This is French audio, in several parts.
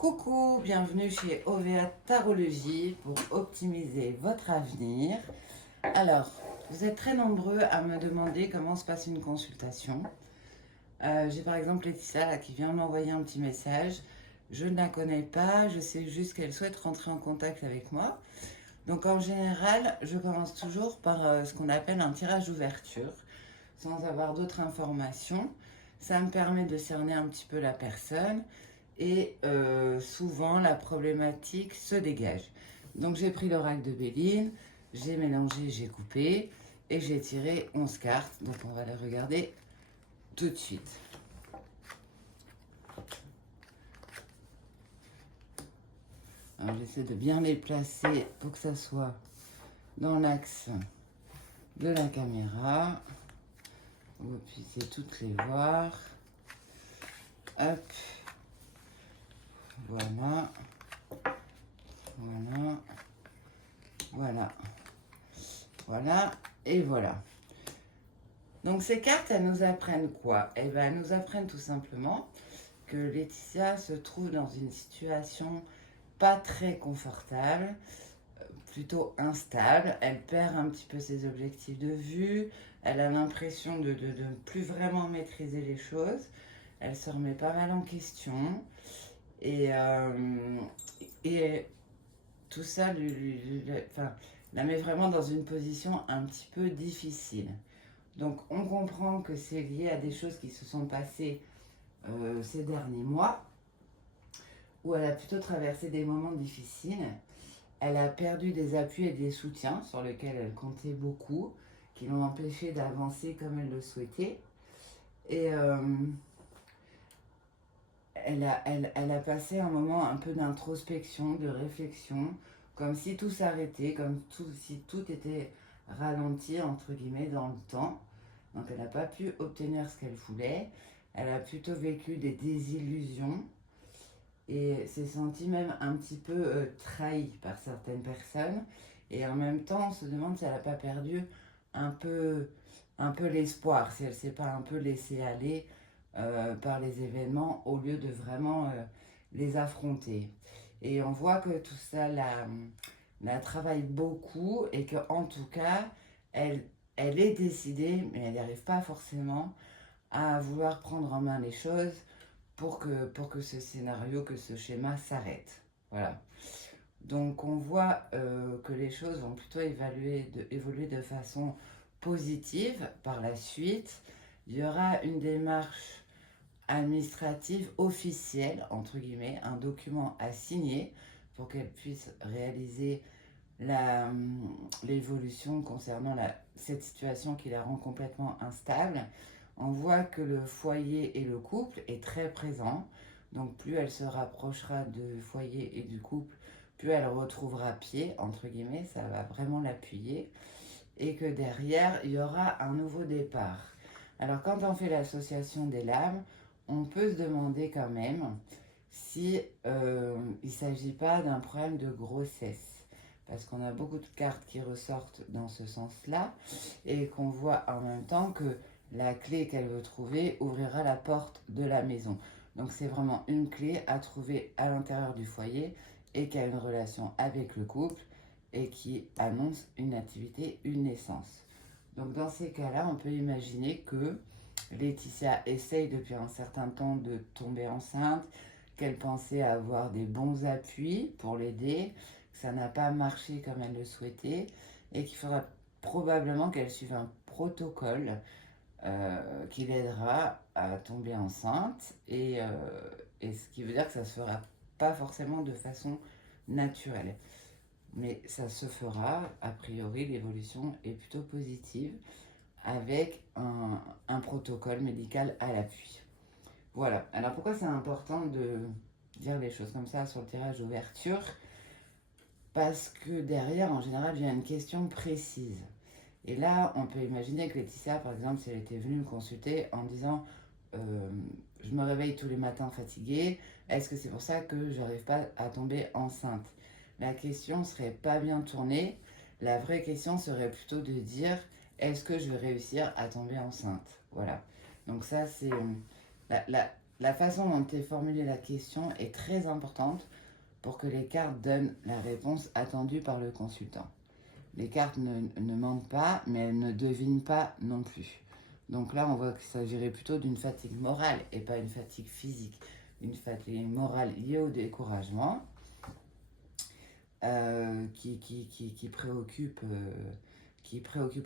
Coucou, bienvenue chez OVA Tarologie pour optimiser votre avenir. Alors, vous êtes très nombreux à me demander comment se passe une consultation. J'ai par exemple Laetitia là, qui vient m'envoyer un petit message. Je ne la connais pas, je sais juste qu'elle souhaite rentrer en contact avec moi. Donc en général, je commence toujours par ce qu'on appelle un tirage d'ouverture, sans avoir d'autres informations. Ça me permet de cerner un petit peu la personne et souvent la problématique se dégage. Donc j'ai pris l'oracle de Béline, j'ai mélangé, j'ai coupé et j'ai tiré 11 cartes. Donc on va les regarder tout de suite. Alors j'essaie de bien les placer pour que ça soit dans l'axe de la caméra. Vous puissiez toutes les voir. Hop. Voilà. Voilà. Voilà. Voilà. Et voilà. Donc ces cartes, elles nous apprennent quoi? Eh bien, elles nous apprennent tout simplement que Laetitia se trouve dans une situation pas très confortable, plutôt instable. Elle perd un petit peu ses objectifs de vue. Elle a l'impression de ne plus vraiment maîtriser les choses. Elle se remet pas mal en question. Et tout ça la met vraiment dans une position un petit peu difficile. Donc on comprend que c'est lié à des choses qui se sont passées ces derniers mois, où elle a plutôt traversé des moments difficiles. Elle a perdu des appuis et des soutiens sur lesquels elle comptait beaucoup, qui l'ont empêché d'avancer comme elle le souhaitait. Et elle a passé un moment un peu d'introspection, de réflexion, comme si tout s'arrêtait, si tout était ralenti, entre guillemets, dans le temps. Donc elle n'a pas pu obtenir ce qu'elle voulait. Elle a plutôt vécu des désillusions et s'est sentie même un petit peu trahie par certaines personnes. Et en même temps, on se demande si elle n'a pas perdu un peu, un peu l'espoir, si elle ne s'est pas un peu laissée aller par les événements au lieu de vraiment les affronter. Et on voit que tout ça la travaille beaucoup et qu'en tout cas, elle est décidée, mais elle n'y arrive pas forcément à vouloir prendre en main les choses pour que ce scénario, que ce schéma s'arrête. Voilà. Donc on voit que les choses vont plutôt évoluer de façon positive par la suite. Il y aura une démarche administrative officielle, entre guillemets, un document à signer pour qu'elle puisse réaliser l'évolution concernant cette situation qui la rend complètement instable. On voit que le foyer et le couple est très présent. Donc plus elle se rapprochera du foyer et du couple, plus elle retrouvera pied, entre guillemets, ça va vraiment l'appuyer. Et que derrière, il y aura un nouveau départ. Alors quand on fait l'association des lames, on peut se demander quand même si il ne s'agit pas d'un problème de grossesse. Parce qu'on a beaucoup de cartes qui ressortent dans ce sens-là et qu'on voit en même temps que la clé qu'elle veut trouver ouvrira la porte de la maison. Donc c'est vraiment une clé à trouver à l'intérieur du foyer et qui a une relation avec le couple et qui annonce une activité, une naissance. Donc dans ces cas-là, on peut imaginer que Laetitia essaye depuis un certain temps de tomber enceinte, qu'elle pensait avoir des bons appuis pour l'aider, que ça n'a pas marché comme elle le souhaitait et qu'il faudra probablement qu'elle suive un protocole qui l'aidera à tomber enceinte et ce qui veut dire que ça ne se fera pas forcément de façon naturelle. Mais ça se fera, a priori, l'évolution est plutôt positive avec un protocole médical à l'appui. Voilà. Alors pourquoi c'est important de dire les choses comme ça sur le tirage d'ouverture? Parce que derrière, en général, il y a une question précise. Et là, on peut imaginer que Laetitia, par exemple, si elle était venue me consulter en disant je me réveille tous les matins fatiguée, est-ce que c'est pour ça que je n'arrive pas à tomber enceinte? La question serait pas bien tournée. La vraie question serait plutôt de dire est-ce que je vais réussir à tomber enceinte? Voilà. Donc ça, c'est la façon dont est formulée la question est très importante pour que les cartes donnent la réponse attendue par le consultant. Les cartes ne mentent pas, mais elles ne devinent pas non plus. Donc là, on voit qu'il s'agirait plutôt d'une fatigue morale et pas une fatigue physique. Une fatigue morale liée au découragement qui préoccupe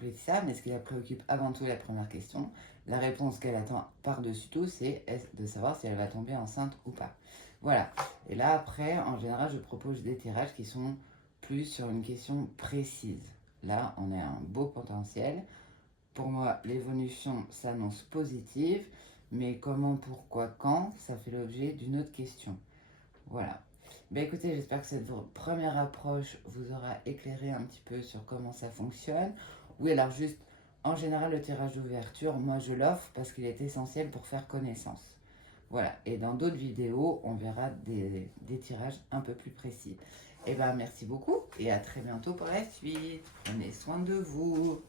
Laetitia, mais ce qui la préoccupe avant tout, la première question, la réponse qu'elle attend par-dessus tout, c'est de savoir si elle va tomber enceinte ou pas. Voilà. Et là, après, en général, je propose des tirages qui sont plus sur une question précise. Là, on a un beau potentiel. Pour moi, l'évolution s'annonce positive, mais comment, pourquoi, quand, ça fait l'objet d'une autre question. Voilà. Ben écoutez, j'espère que cette première approche vous aura éclairé un petit peu sur comment ça fonctionne. Oui, alors juste, en général, le tirage d'ouverture, moi je l'offre parce qu'il est essentiel pour faire connaissance. Voilà, et dans d'autres vidéos, on verra des tirages un peu plus précis. Et ben merci beaucoup et à très bientôt pour la suite. Prenez soin de vous.